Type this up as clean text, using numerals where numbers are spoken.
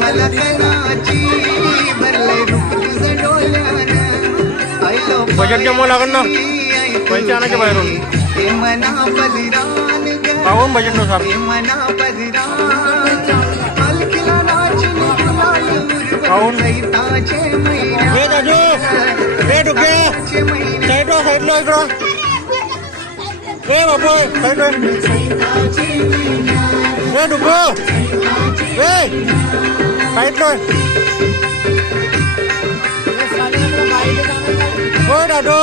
मला कणाची भरले रूप तुझं डोळ्यानं आयलो बजेटच्या मुळे लागण ना पैसे आणायचे बाहेरून हे मना पदिरान पाहून बजेटनुसार मना पदिरान अलकिला नाचून गुलाल पाहून सैताचे महिना हे दाजू हे डुके साईडला साईडला इकडं हे बाबू साईडला हे डुको हे साईडला हो दादू